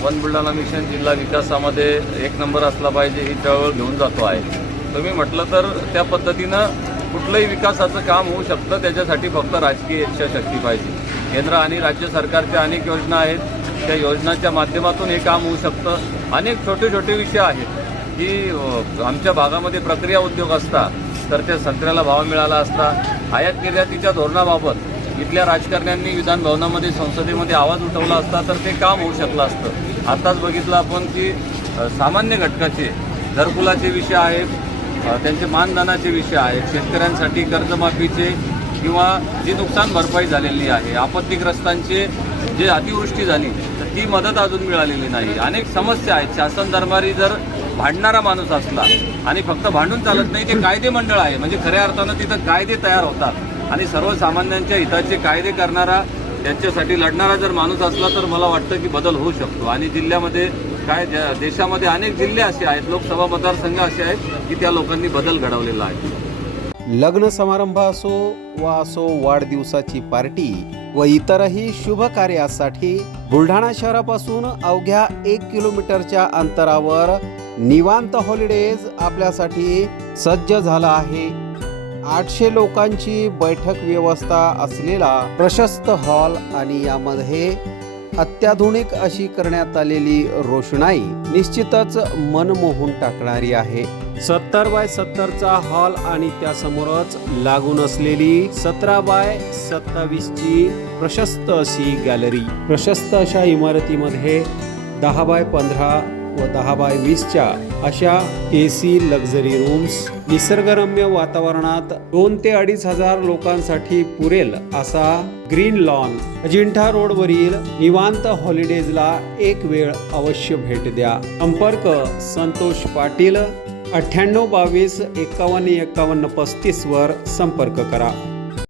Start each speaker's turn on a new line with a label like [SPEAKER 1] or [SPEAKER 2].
[SPEAKER 1] One Buldhana mission जिल्हा विकासामध्ये एक नंबर असला पाहिजे ही चळवळ घेऊन जातो आहे. तुम्ही म्हटलं तर त्या पद्धतीनं कुठलंही विकासाचं काम होऊ शकतं त्याच्यासाठी फक्त राजकीय इच्छाशक्ती पाहिजे. केंद्र आणि राज्य सरकारच्या अनेक योजना आहेत त्या योजनांच्या माध्यमातून हे काम होऊ शकतं. अनेक छोटे छोटे विषय आहेत की आमच्या भागामध्ये प्रक्रिया उद्योग असता तर त्या संत्र्याला भाव मिळाला असता. आयात निर्यातीच्या धोरणाबाबत इथल्या राजकारण्यांनी विधान भवनामध्ये संसदेमध्ये आवाज उठवला असता तर ते काम होऊ शकलं असतं. आताच बघितलं आपण की सामान्य घटकाचे घरकुलाचे विषय आहेत त्यांचे मानधनाचे विषय आहेत शेतकऱ्यांसाठी कर्जमाफीचे किंवा जी नुकसान भरपाई झालेली आहे आपत्तीग्रस्तांचे जे अतिवृष्टी झाली तर ती मदत अजून मिळालेली नाही. अनेक समस्या आहेत. शासन दरबारी जर भांडणारा माणूस असला आणि फक्त भांडून चालत नाही ते कायदे मंडळ आहे. म्हणजे खऱ्या अर्थानं तिथं कायदे तयार होतात. आणि सर्वसामान्यांच्या हिताचे कायदे करणारा त्यांच्यासाठी लढणारा जर माणूस असला तर मला वाटतं की बदल होऊ शकतो. आणि जिल्ह्यामध्ये काय ज्या- देशामध्ये अनेक जिल्हे असे आहेत लोकसभा मतदारसंघ असे आहेत की त्या लोकांनी बदल घडवलेला आहे.
[SPEAKER 2] लग्न समारंभ असो वा असो वाढदिवसाची पार्टी व इतरही शुभ कार्यासाठी बुलढाणा शहरापासून अवघ्या एक किलोमीटरच्या अंतरावर निवांत हॉलिडेज आपल्यासाठी सज्ज झाला आहे. आठशे लोकांची बैठक व्यवस्था असलेला प्रशस्त हॉल आणि यामध्ये अत्याधुनिक अशी करण्यात आलेली रोषणाई निश्चितच मन मोहून टाकणारी आहे. सत्तर बाय सत्तरचा हॉल आणि त्यासमोरच लागून असलेली सतरा बाय सत्तावीसची प्रशस्त अशी गॅलरी. प्रशस्त अशा इमारतीमध्ये दहा बाय पंधरा व दहा बाय वीसच्या अशा ए सी लक्झरी रूम्स निसर्गरम्य वातावरणात दोन ते अडीच हजार लोकांसाठी पुरेल असा ग्रीन लॉन. अजिंठा रोडवरील निवांत हॉलिडेजला एक वेळ अवश्य भेट द्या. संपर्क संतोष पाटील अठ्ठ्याण्णव बावीस एकावन्न एकावन्न पस्तीस वर संपर्क करा.